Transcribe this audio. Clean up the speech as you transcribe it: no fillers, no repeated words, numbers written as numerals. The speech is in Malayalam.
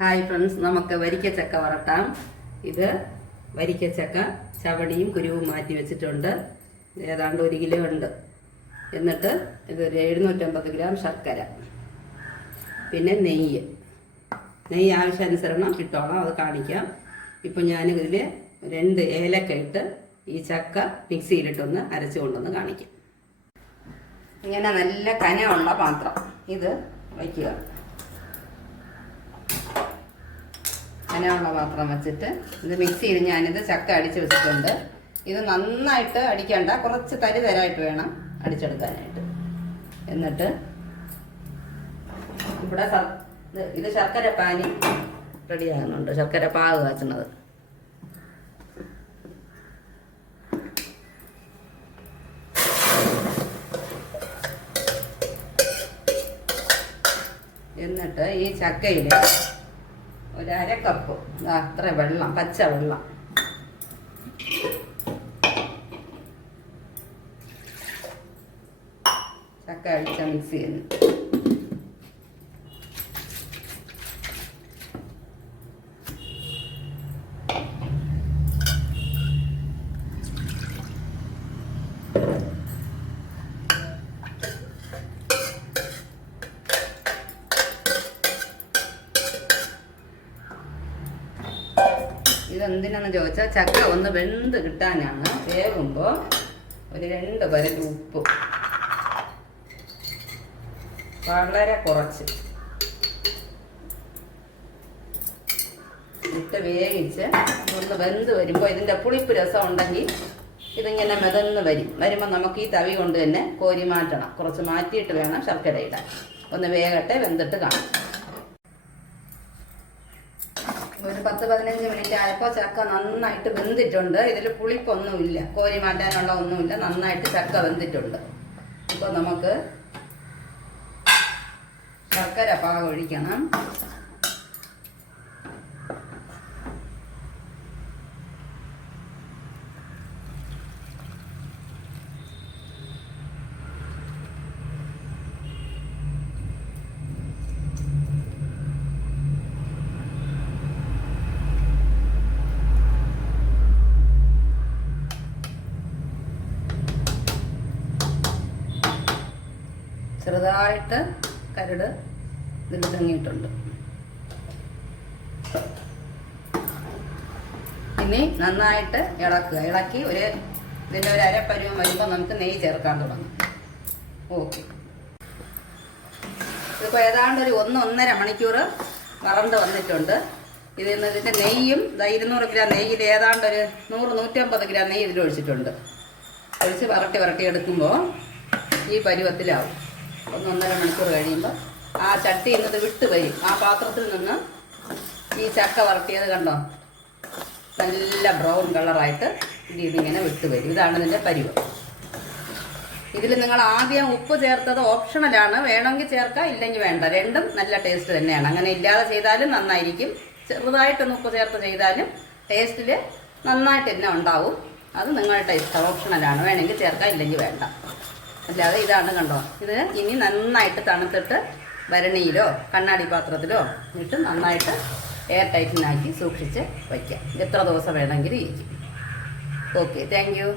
ഹായ് ഫ്രണ്ട്സ്, നമുക്ക് വരിക്കച്ചക്ക വറട്ടാം. ഇത് വരിക്കച്ചക്ക ചവണിയും കുരുവും മാറ്റി വെച്ചിട്ടുണ്ട്. ഏതാണ്ട് 1 കിലോ ഉണ്ട്. എന്നിട്ട് ഇത് 750 ഗ്രാം ശർക്കര, പിന്നെ നെയ്യ് ആവശ്യാനുസരണം ഇട്ടോളാം, അത് കാണിക്കാം. ഇപ്പം ഞാനിതിൽ 2 ഏലക്ക ഇട്ട് ഈ ചക്ക മിക്സിയിലിട്ടൊന്ന് അരച്ചു കൊണ്ടൊന്ന് കാണിക്കാം. ഇങ്ങനെ നല്ല കനമുള്ള പാത്രം ഇത് വയ്ക്കുക. കനമുള്ള പാത്രം വെച്ചിട്ട് ഇത് മിക്സിയിൽ ഞാനിത് ചക്ക അടിച്ച് വെച്ചിട്ടുണ്ട്. ഇത് നന്നായിട്ട് അടിക്കണ്ട, കുറച്ച് തരിതരായിട്ട് വേണം അടിച്ചെടുക്കാനായിട്ട്. എന്നിട്ട് ഇവിടെ ഇത് ശർക്കര പാനി റെഡിയാകുന്നുണ്ട്, ശർക്കര പാവ് കാച്ചുന്നത്. എന്നിട്ട് ഈ ചക്കയിൽ 1/2 കപ്പ് അത്ര വെള്ളം, പച്ച വെള്ളം, ചക്ക അടിച്ച മിക്സ് ചെയ്യുന്നു. ഇതെന്തിനാന്ന് ചോദിച്ചാൽ ചക്ക ഒന്ന് വെന്ത് കിട്ടാനാണ്. വേകുമ്പോൾ ഒരു 2 പരൽ ഉപ്പ് വളരെ കുറച്ച് ഇട്ട് വേവിച്ച് ഒന്ന് വെന്ത് വരുമ്പോൾ ഇതിൻ്റെ പുളിപ്പ് രസം ഉണ്ടെങ്കിൽ ഇതിങ്ങനെ മെതന്ന് വരുമ്പോൾ നമുക്ക് ഈ തവി കൊണ്ട് തന്നെ കോരി മാറ്റണം. കുറച്ച് മാറ്റിയിട്ട് വേണം ശർക്കര ഇടാൻ. ഒന്ന് വേകട്ടെ, വെന്തിട്ട് കാണാം. ഒരു 10-15 മിനിറ്റ് ആയപ്പോൾ ചക്ക നന്നായിട്ട് വെന്തിട്ടുണ്ട്. ഇതിൽ പുളിപ്പൊന്നുമില്ല, കോരി മാറ്റാനുള്ള ഒന്നുമില്ല, നന്നായിട്ട് ചക്ക വെന്തിട്ടുണ്ട്. ഇപ്പോൾ നമുക്ക് ശർക്കര പാകം ഒഴിക്കണം. ചെറുതായിട്ട് കരട് ഇതിൽ തങ്ങിയിട്ടുണ്ട്. ഇനി നന്നായിട്ട് ഇളക്കുക. ഇളക്കി ഇതിൻ്റെ ഒരു അരപ്പരുവം വരുമ്പോൾ നമുക്ക് നെയ്യ് ചേർക്കാൻ തുടങ്ങും. ഓക്കെ, ഇതിപ്പോൾ ഏതാണ്ട് ഒരു 1-1.5 മണിക്കൂർ വറണ്ട് വന്നിട്ടുണ്ട്. ഇതിൻ്റെ നെയ്യും 200 ഗ്രാം നെയ്യിൽ ഏതാണ്ട് ഒരു 100-150 ഗ്രാം നെയ്യ് ഇതിൽ ഒഴിച്ചിട്ടുണ്ട്. ഒഴിച്ച് വരട്ടി എടുക്കുമ്പോൾ ഈ പരുവത്തിലാവും. 1-1.5 മണിക്കൂർ കഴിയുമ്പോൾ ആ ചട്ടി ഇന്നത് വിട്ട് വരും. ആ പാത്രത്തിൽ നിന്ന് ഈ ചക്ക വരട്ടിയത് കണ്ടോ, നല്ല ബ്രൗൺ കളറായിട്ട് ഇതിങ്ങനെ വിട്ട് വരും. ഇതാണ് ഇതിൻ്റെ പരുവം. ഇതിൽ നിങ്ങൾ ആദ്യം ഉപ്പ് ചേർത്തത് ഓപ്ഷണലാണ്, വേണമെങ്കിൽ ചേർക്കാം, ഇല്ലെങ്കിൽ വേണ്ട. രണ്ടും നല്ല ടേസ്റ്റ് തന്നെയാണ്. അങ്ങനെ ഇല്ലാതെ ചെയ്താലും നന്നായിരിക്കും, ചെറുതായിട്ടൊന്ന് ഉപ്പ് ചേർത്ത് ചെയ്താലും ടേസ്റ്റിൽ നന്നായിട്ട് തന്നെ ഉണ്ടാവും. അത് നിങ്ങളുടെ ഇഷ്ടം, ഓപ്ഷണലാണ്. വേണമെങ്കിൽ ചേർക്കാം, ഇല്ലെങ്കിൽ വേണ്ട. അല്ലാതെ ഇതാണ് കണ്ടോ, ഇത് ഇനി നന്നായിട്ട് തണുത്തിട്ട് ഭരണിയിലോ കണ്ണാടി പാത്രത്തിലോ ഇട്ട് നന്നായിട്ട് എയർ ടൈറ്റിനാക്കി സൂക്ഷിച്ച് വയ്ക്കാം. എത്ര ദിവസം വേണമെങ്കിലും ഇരിക്കും. Okay, thank you.